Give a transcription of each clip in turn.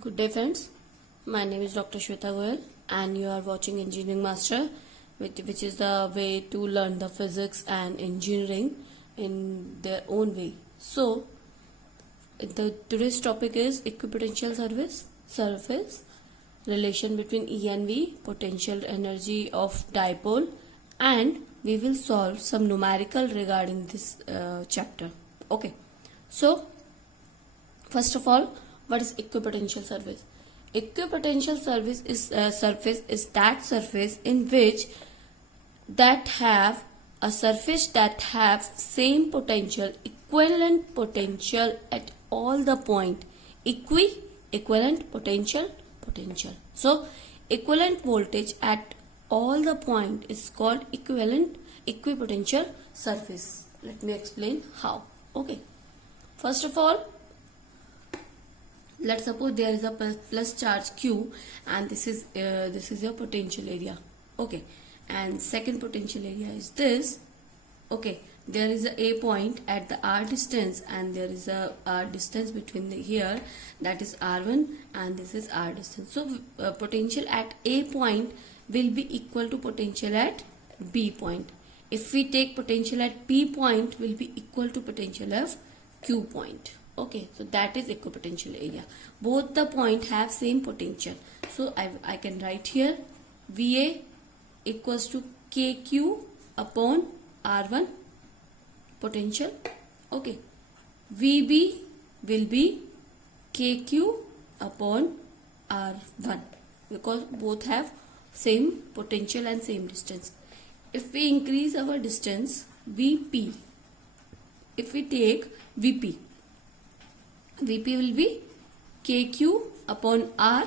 Good day friends, my name is Dr. Shweta Goyal and you are watching Engineering Master, which is the way to learn the physics and engineering in their own way. So today's topic is equipotential surface, relation between E and V, potential energy of dipole, and we will solve some numerical regarding this chapter. Okay, so first of all, what is equipotential surface? Equipotential surface is that surface in which that have a surface that have same potential, equivalent potential at all the point. Equivalent potential. So equivalent voltage at all the point is called equipotential surface. Let me explain how. Okay. First of all, let's suppose there is a plus charge Q and this is your potential area. Okay, and second potential area is this. Okay, there is a point at the R distance and there is a R distance between here, that is R1, and this is R distance. So potential at A point will be equal to potential at B point. If we take potential at P point, will be equal to potential of Q point. Okay, so that is equipotential area. Both the point have same potential. So I can write here VA equals to KQ upon R1 potential. Okay, VB will be KQ upon R1 because both have same potential and same distance. If we increase our distance VP, if we take VP will be KQ upon R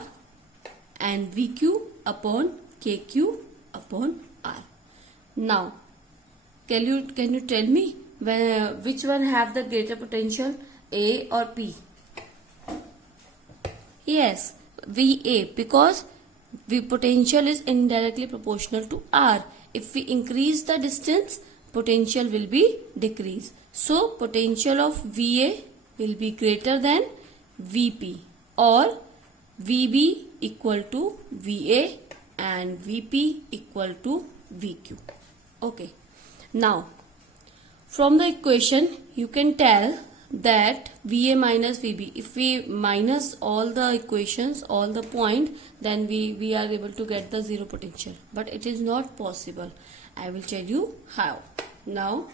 and VQ upon KQ upon R. Now, can you tell me which one have the greater potential, A or P? Yes, VA, because the potential is indirectly proportional to R. If we increase the distance, potential will be decreased. So potential of VA will be greater than VP, or VB equal to VA and VP equal to VQ. Okay, now from the equation you can tell that VA minus VB, if we minus all the equations, all the point, then we are able to get the zero potential, but it is not possible. I will tell you how. Now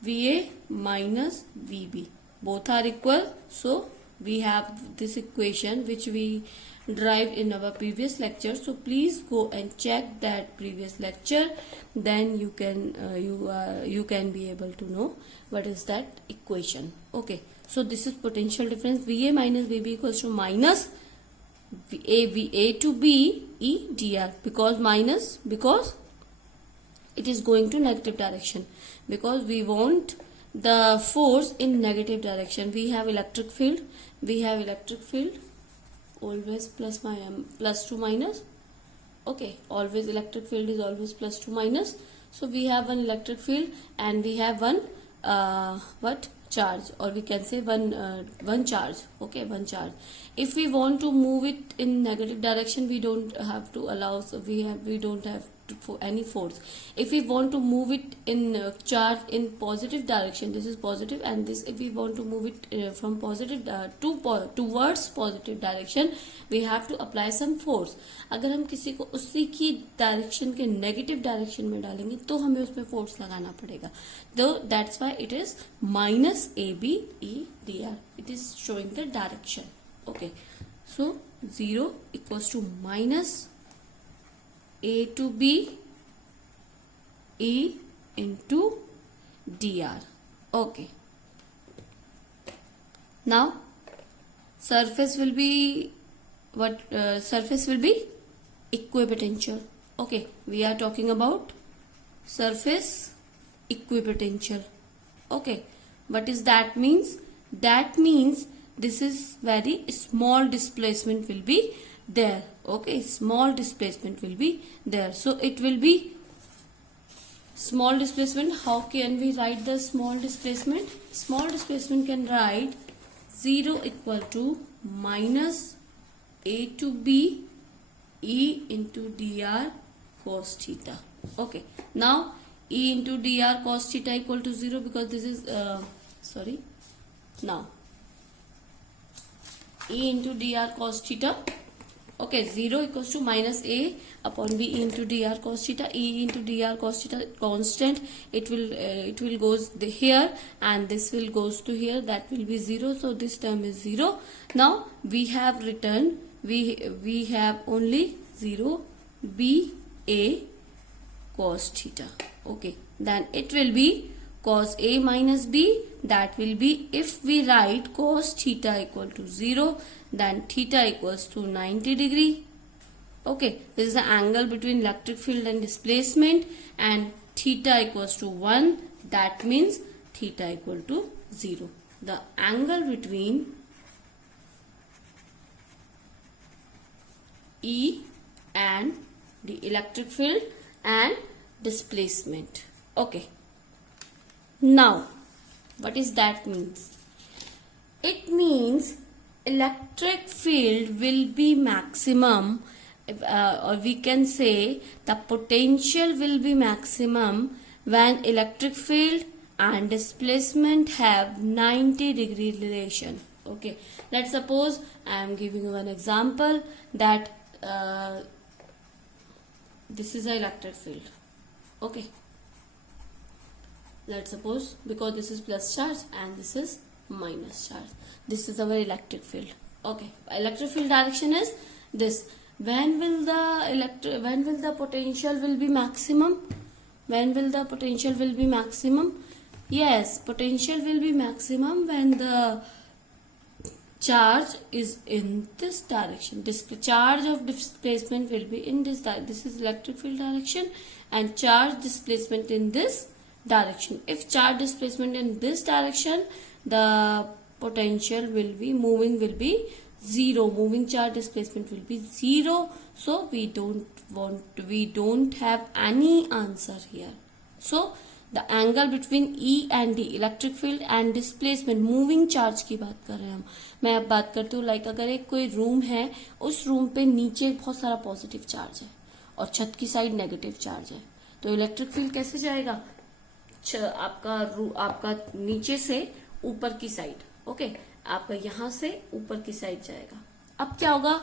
VA minus VB, both are equal, so we have this equation which we derived in our previous lecture. So please go and check that previous lecture, then you can be able to know what is that equation. Okay, so this is potential difference. VA minus VB equals to minus VA to B E dr, because it is going to negative direction, because we want the force in negative direction. We have electric field always plus to minus. Okay, always electric field is always plus to minus. So we have one electric field and we have one charge, or we can say one charge. Okay, one charge. If we want to move it in negative direction, we don't have to allow, so we don't have for any force. If we want to move it in charge in positive direction, this is positive, and this, if we want to move it from positive towards positive direction, we have to apply some force. अगर हम किसी को उसी की direction के negative direction में डालेंगे तो हमें उसमें फोर्स लगाना पड़ेगा. That's why it is minus AB E dr. It is showing the direction. Okay, so 0 equals to minus A to B E into dr. Okay, now surface will be surface will be equipotential. Okay, we are talking about surface equipotential. Okay, what is that means? That means this is very small displacement will be there. Okay, small displacement will be there, so it will be small displacement. How can we write the small displacement? Small displacement can write 0 equal to minus A to B E into dr cos theta. Okay, now E into dr cos theta equal to 0 because this is now E into dr cos theta. Okay, 0 equals to minus A upon B into dr cos theta. E into dr cos theta constant. It will goes here and this will goes to here. That will be 0. So this term is 0. Now we have written we have only 0 B A cos theta. Okay, then it will be cos A minus B. That will be, if we write cos theta equal to 0, then theta equals to 90 degree. Okay, this is the angle between electric field and displacement, and theta equals to 1. That means theta equal to 0. The angle between E and the electric field and displacement. Okay. Now, what is that means? It means electric field will be maximum, or we can say the potential will be maximum when electric field and displacement have 90 degree relation. Okay, let's suppose I am giving you one example that this is an electric field. Okay, let's suppose, because this is plus charge and this is minus charge, this is our electric field. Okay, electric field direction is this. When will the potential will be maximum? When will the potential will be maximum? Yes, potential will be maximum when the charge is in this direction. Charge of displacement will be in this direction. This is electric field direction, and charge displacement in this direction. If charge displacement in this direction, the potential will be moving will be 0. Moving charge displacement will be 0. So we don't have any answer here. So the angle between E and D, electric field and displacement, moving charge की बात कर रहे हैं हम. मैं अब बात करती हूँ लाइक अगर एक कोई रूम है, उस रूम पे नीचे बहुत सारा पॉजिटिव चार्ज है और छत की साइड नेगेटिव चार्ज है, तो इलेक्ट्रिक फील्ड कैसे जाएगा? आपका नीचे से ऊपर की साइड. ओके, आपका यहां से ऊपर की साइड जाएगा. अब क्या होगा?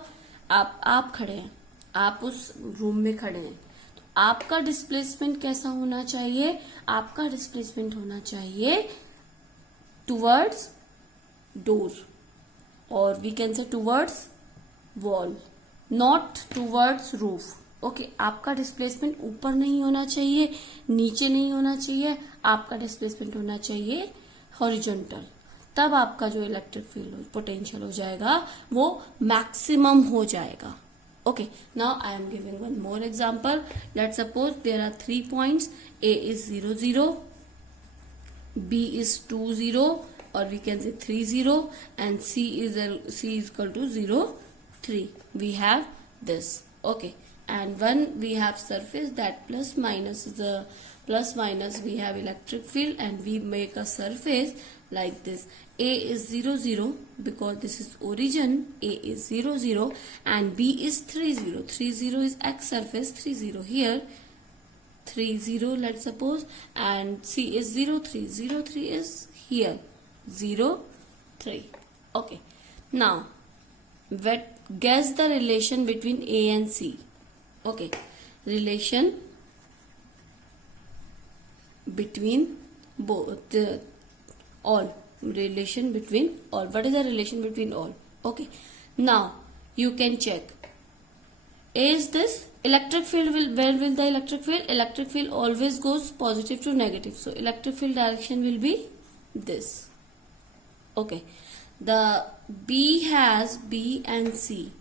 आप खड़े हैं, आप उस रूम में खड़े हैं, तो आपका डिस्प्लेसमेंट कैसा होना चाहिए? आपका डिस्प्लेसमेंट होना चाहिए टुवर्ड्स डोर, और we can say towards wall, not towards roof. Okay, आपका डिस्प्लेसमेंट ऊपर नहीं होना चाहिए, नीचे नहीं होना चाहिए, आपका डिस्प्लेसमेंट होना चाहिए हॉरिजॉन्टल. तब आपका जो इलेक्ट्रिक फील्ड पोटेंशियल हो जाएगा वो मैक्सिमम हो जाएगा. Okay, now I am giving one more example. Let's suppose there are 3 points. A is 0, 0, B is 2, 0, or we can say 3, 0, and C is equal to 0, 3. We have this. Okay, and when we have surface that plus minus we have electric field, and we make a surface like this. A is 0, 0 because this is origin. A is 0, 0 and B is 3, 0. 3, 0 is X surface, 3, 0 here, 3, 0 let's suppose, and C is 0, 3. 0, 3 is here, 0, 3. Okay, now guess the relation between A and C. Okay, relation between both, all. Relation between all. What is the relation between all? Okay, now you can check. Is this electric field where will the electric field always goes positive to negative, so electric field direction will be this. Okay, the B has B and C.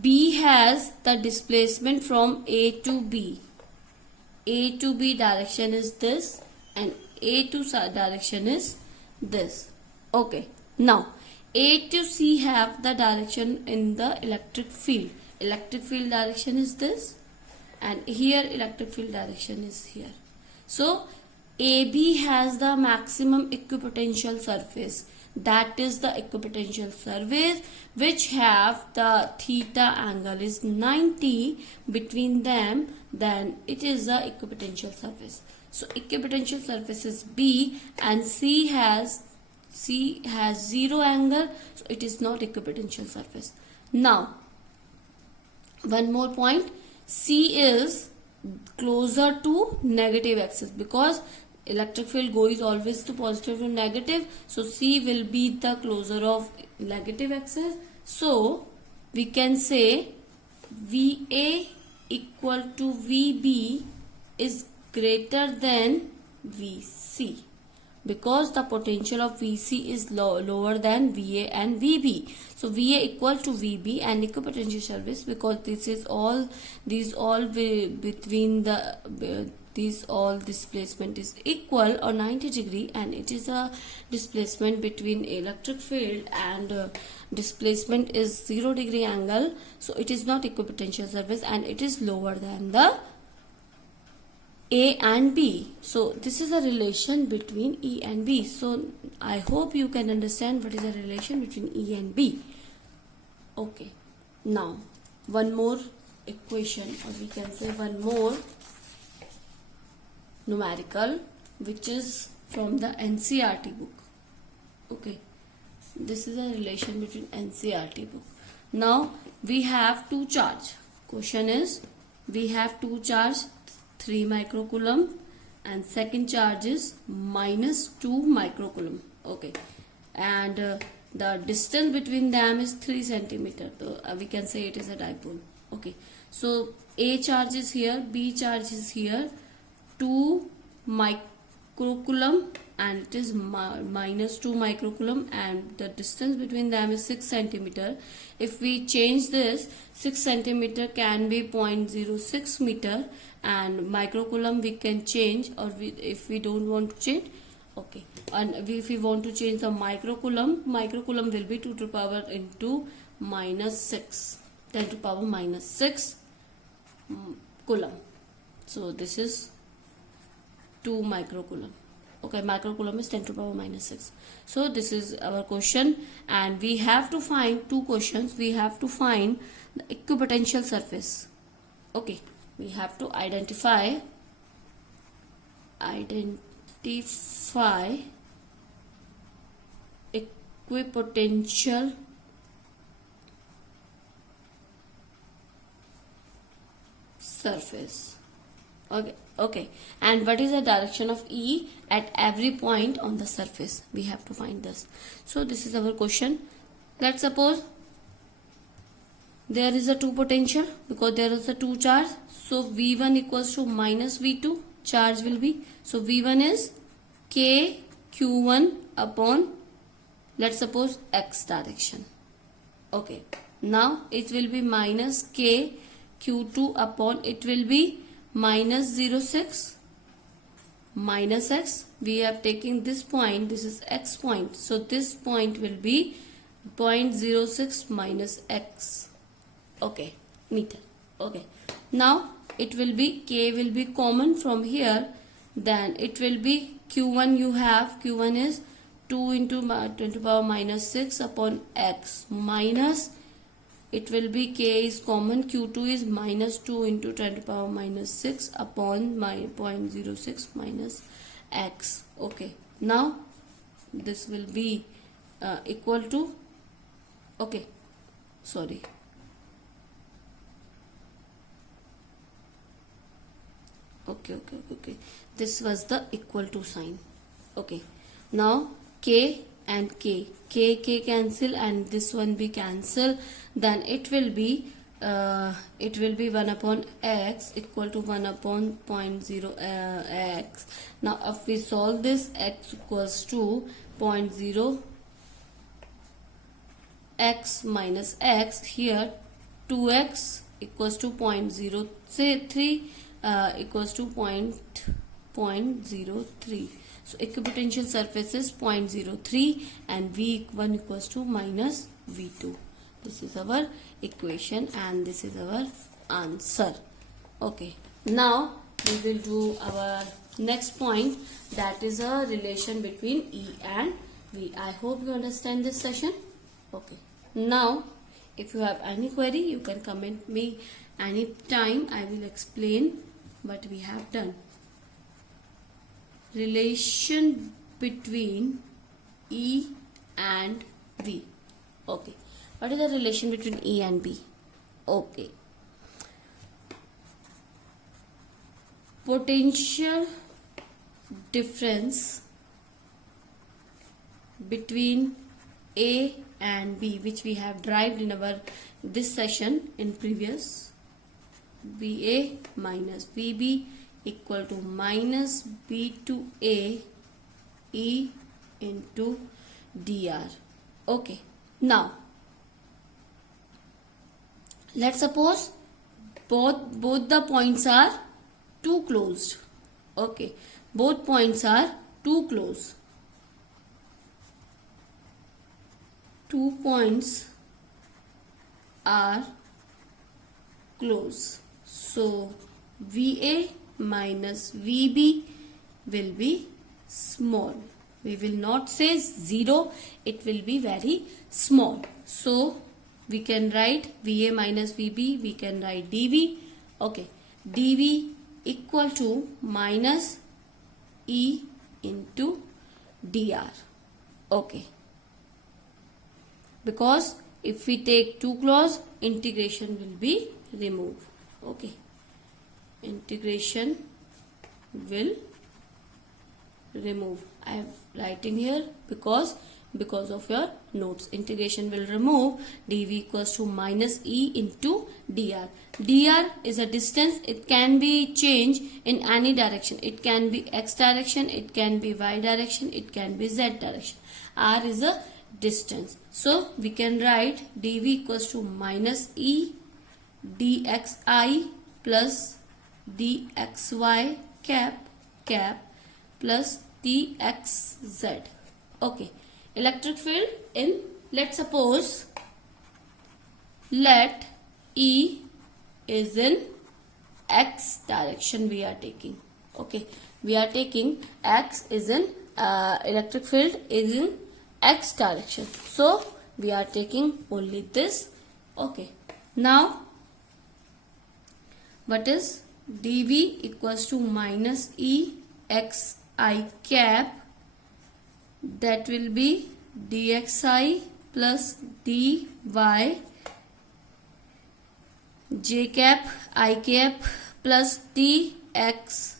B has the displacement from A to B. A to B direction is this, and A to C direction is this. Okay, now A to C have the direction in the electric field. Electric field direction is this, and here electric field direction is here. So AB has the maximum equipotential surface. That is the equipotential surface which have the theta angle is 90 between them, then it is the equipotential surface. So equipotential surface is B, and C has 0 angle, so it is not equipotential surface. Now one more point, C is closer to negative axis because electric field goes always to positive to negative, so C will be the closer of negative axis. So we can say VA equal to VB is greater than VC because the potential of VC is lower than VA and VB. So VA equal to VB and equipotential surface, because these all between the these all displacement is equal or 90 degree, and it is a displacement between electric field and displacement is 0 degree angle, so it is not equipotential surface and it is lower than the A and B. So this is a relation between E and B. So I hope you can understand what is the relation between E and B. Okay, now one more equation, or we can say one more numerical, which is from the NCERT book. Okay, this is a relation between NCERT book. Now we have two charge. Question is, we have two charge 3 microcoulomb and second charge is minus 2 microcoulomb. Okay, and the distance between them is 3 centimeter. So we can say it is a dipole. Okay, so A charge is here, B charge is here, 2 microcoulomb and it is minus 2 microcoulomb, and the distance between them is 6 centimeter. If we change this, 6 centimeter can be 0.06 meter, and microcoulomb we can change, or if we don't want to change, okay, and if we want to change the microcoulomb will be 2 to the power into minus 6, 10 to the power minus 6 coulomb. So this is 2 microcoulomb. Okay, microcoulomb is 10 to the power minus 6. So this is our question, and we have to find two questions. We have to find the equipotential surface. Okay, we have to identify equipotential surface. Okay, and what is the direction of E at every point on the surface? We have to find this. So this is our question. Let's suppose there is a two potential, because there is a two charge, so V1 equals to minus V2 charge will be, so V1 is K Q1 upon, let's suppose, X direction. Okay, now it will be minus K Q2 upon, it will be minus 0.6 minus X. We have taken this point, this is X point, so this point will be 0.06 minus X. Okay, meter. Okay, now it will be, K will be common from here, then it will be Q1, you have Q1 is 2 into 10 to the power minus 6 upon X, minus, it will be K is common, Q2 is minus 2 into 10 to the power minus 6 upon my 0.06 minus X. Okay, now this will be equal to, okay, sorry, okay, this was the equal to sign. Okay, now K and K cancel and this one be cancel, then it will be 1 upon X equal to 1 upon 0.0 X. Now if we solve this, X equals to 0.0 X minus X, here 2X equals to 0.03 equals to 0.03. So equipotential surface is 0.03 and V1 equals to minus V2. This is our equation and this is our answer. Okay, now we will do our next point, that is a relation between E and V. I hope you understand this session. Okay. Now, if you have any query, you can comment me any time. I will explain what we have done. Relation between E and V. Okay. What is the relation between E and B? Okay. Potential difference between A and B, which we have derived in our this session in previous. VA minus VB equal to minus B to A E into DR. Okay. Now, let's suppose both the points are too closed. Okay, both points are too close. 2 points are close. So VA minus VB will be small. We will not say 0, it will be very small. So we can write VA minus VB, we can write dV. Okay, dV equal to minus E into dr. Okay, because if we take too close, integration will be removed. Okay, integration will remove. I am writing here because of your notes. Integration will remove. dV equals to minus E into dr. dr is a distance. It can be changed in any direction. It can be x direction, it can be y direction, it can be z direction. R is a distance. So we can write dV equals to minus E dxi plus dxy cap plus dxz. Okay, electric field in, let's suppose, let E is in x direction we are taking. Okay, we are taking x is in electric field is in x direction. So we are taking only this. Okay, now what is dV equals to minus E xi cap, that will be dxi plus dy j cap I cap plus dxz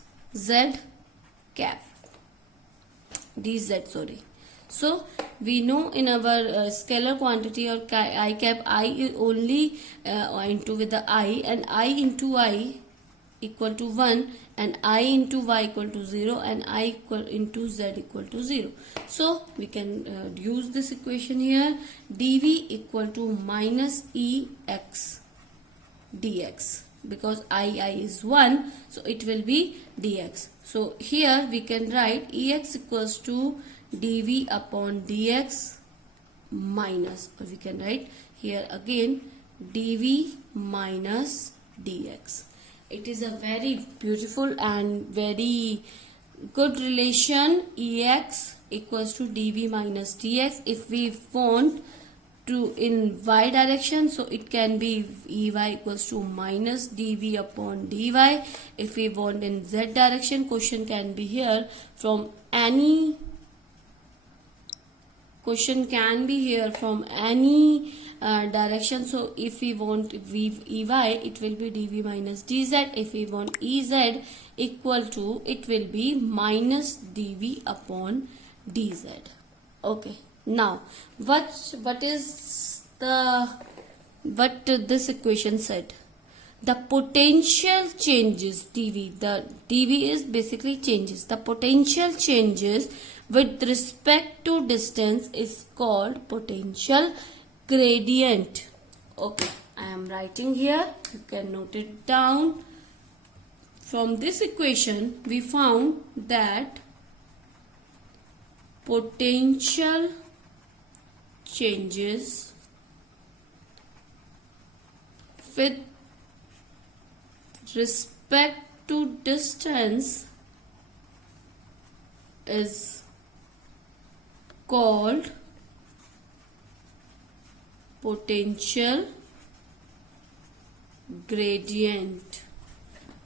cap dz, sorry. So we know in our scalar quantity or I cap, I is only into with the I, and I into I equal to 1, and I into y equal to 0, and I equal into z equal to 0. So we can use this equation here. dV equal to minus ex dx, because I is 1, so it will be dx. So here we can write ex equals to dV upon dx minus, or we can write here again dV minus dx. It is a very beautiful and very good relation. Ex equals to dV minus dx. If we want to in y direction, so it can be Ey equals to minus dV upon dy. If we want in z direction, question can be here from any direction. So if we want Ey, it will be dV minus dz. If we want Ez equal to, it will be minus dV upon dz. Okay, now what this equation said? The potential changes dV, the dV is basically changes. The potential changes with respect to distance is called potential gradient. Okay, I am writing here, you can note it down. From this equation we found that potential changes with respect to distance is called potential gradient.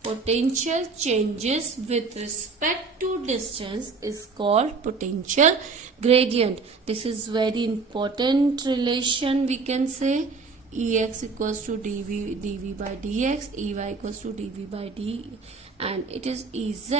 Potential changes with respect to distance is called potential gradient. This is very important relation, we can say. Ex equals to dv by dx, ey equals to dv by d, and it is Ez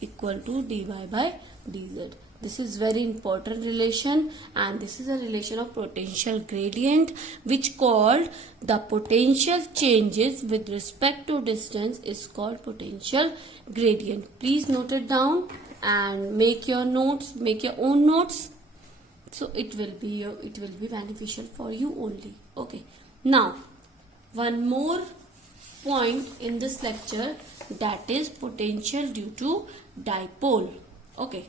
equal to dy by dz. This is very important relation, and this is a relation of potential gradient, which called the potential changes with respect to distance is called potential gradient. Please note it down and make your notes, make your own notes. So it will be beneficial for you only. Okay. Now, one more point in this lecture, that is potential due to dipole. Okay.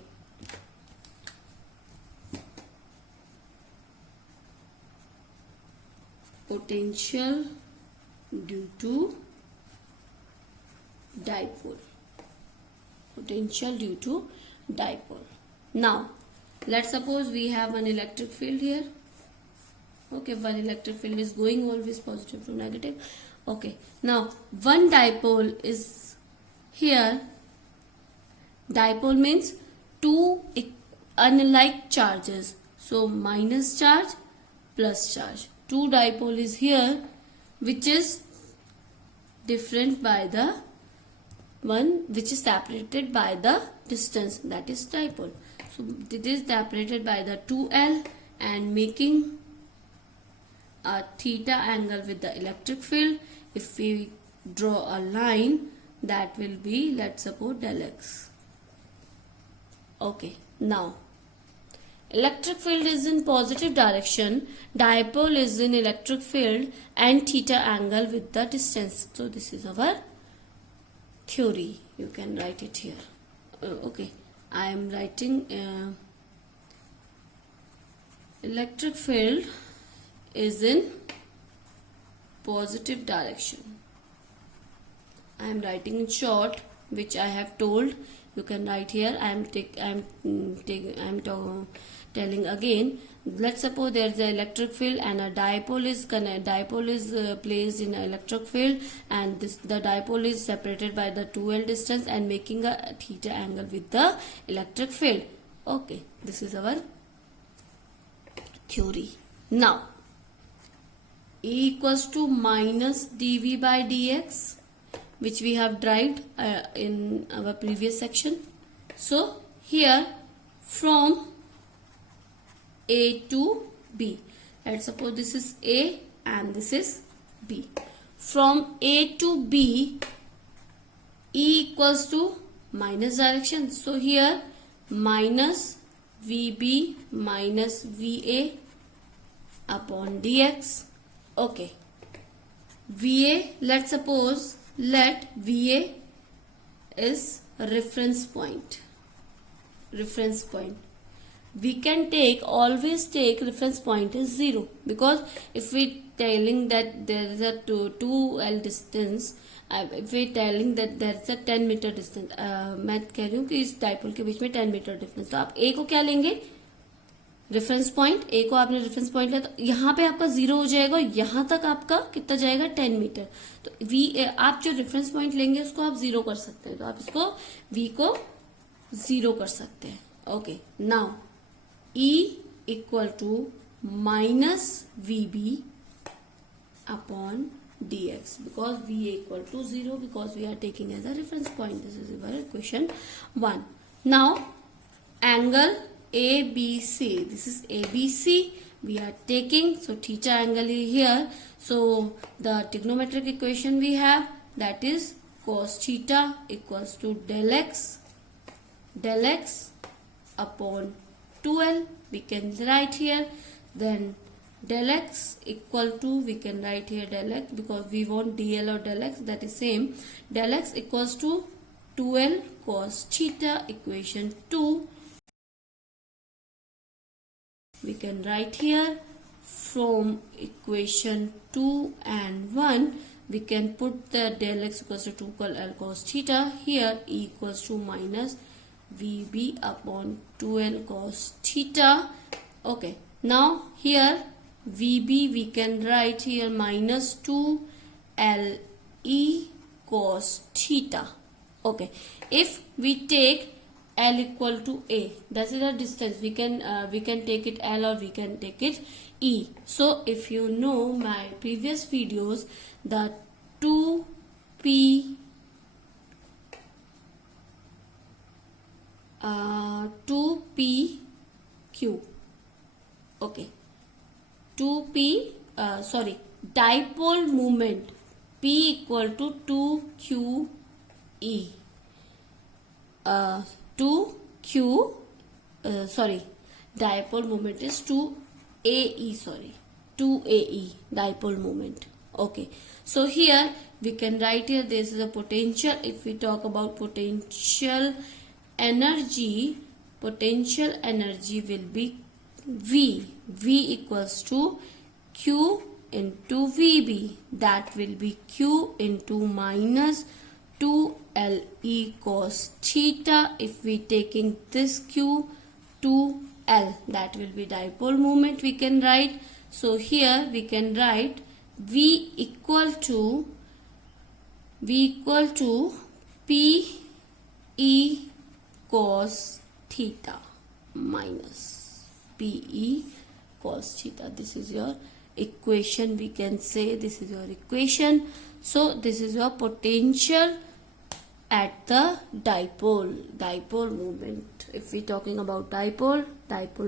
Potential due to dipole. Potential due to dipole. Now, let's suppose we have an electric field here. Okay, one electric field is going always positive to negative. Okay, now one dipole is here. Dipole means two unlike charges. So minus charge, plus charge. Two dipole is here, which is different by the one which is separated by the distance, that is dipole. So it is separated by the 2L and making a theta angle with the electric field. If we draw a line, that will be, let's suppose, del x. Okay, now electric field is in positive direction, dipole is in electric field, and theta angle with the distance. So this is our theory. You can write it here. Okay, I am writing electric field is in positive direction. I am writing in short, which I have told. You can write here. I am telling again. Let's suppose there is an electric field and a dipole is placed in an electric field, and the dipole is separated by the 2L distance and making a theta angle with the electric field. Okay, this is our theory. Now, E equals to minus dv by dx, which we have derived in our previous section. So here from A to B, let's suppose this is A and this is B. From A to B, E equals to minus direction. So here minus VB minus VA upon dx. Okay, VA, let's suppose, let VA is reference point. Reference point. We can always take reference point as 0, because if we telling that there is a 2L distance, if we telling that there is a 10 meter distance, मैं कह रही हूँ कि इस dipole के बीच में 10 metre difference, तो आप A को क्या लेंगे? Reference point. ए को आपने रेफरेंस पॉइंट लिया, तो यहाँ पे आपका 0 हो जाएगा, यहाँ तक आपका कितना जाएगा? 10 मीटर. तो वी आप जो रेफरेंस पॉइंट लेंगे उसको आप 0 कर सकते हैं, तो आप इसको V को 0 कर सकते हैं. Okay, now E equal to minus VB upon dx, because VA equal to 0, because we are taking as a reference point. This is our equation 1. Now angle ABC, this is ABC we are taking, so theta angle is here. So the trigonometric equation we have, that is cos theta equals to del x upon 2L, we can write here. Then del x equal to, we can write here del x, because we want dl or del x, that is same. Del x equals to 2L cos theta, equation 2. We can write here from equation 2 and 1, we can put the del x equals to 2L cos theta. Here E equals to minus VB upon 2L cos theta. Okay, now here VB we can write here minus 2LE cos theta. Okay, if we take L equal to A, that is a distance, we can take it L or we can take it E. So if you know my previous videos, the 2P 2PQ, okay, 2P dipole moment P equal to 2QE, 2Q, dipole moment is 2AE, 2AE dipole moment. Okay, so here we can write here this is a potential. If we talk about potential energy will be V equals to Q into VB, that will be Q into minus 2LE cos theta. If we taking this Q to L, that will be dipole moment we can write. So here we can write V equal to PE cos theta minus PE cos theta. This is your equation, we can say this is your equation. So this is your potential at the dipole moment. If we talking about dipole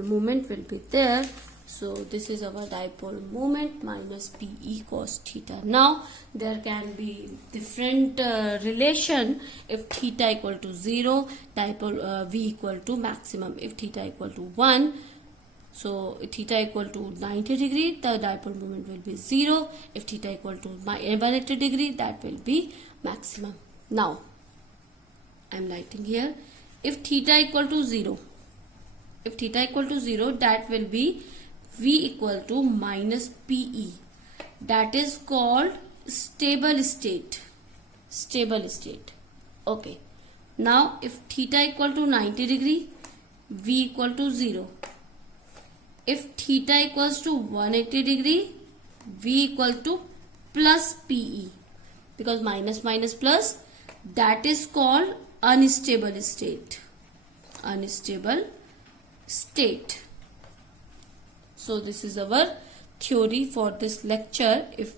moment will be there. So this is our dipole moment minus PE cos theta. Now there can be different relation. If theta equal to 0, dipole V equal to maximum. If theta equal to 1, so if theta equal to 90 degree, the dipole moment will be 0. If theta equal to 180 degree, that will be maximum. Now I am writing here, if theta equal to 0, that will be V equal to minus PE. That is called stable state. Okay. Now if theta equal to 90 degree, V equal to 0. If theta equals to 180 degree, V equal to plus PE. Because minus plus, that is called unstable state. So this is our theory for this lecture. If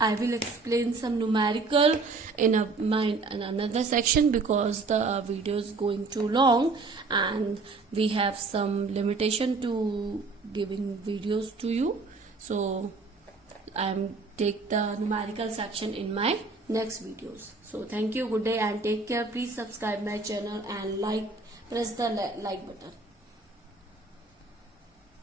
I will explain some numerical in another section, because the video is going too long and we have some limitation to giving videos to you. So I am take the numerical section in my next videos. So thank you, good day and take care. Please subscribe my channel and press the like button.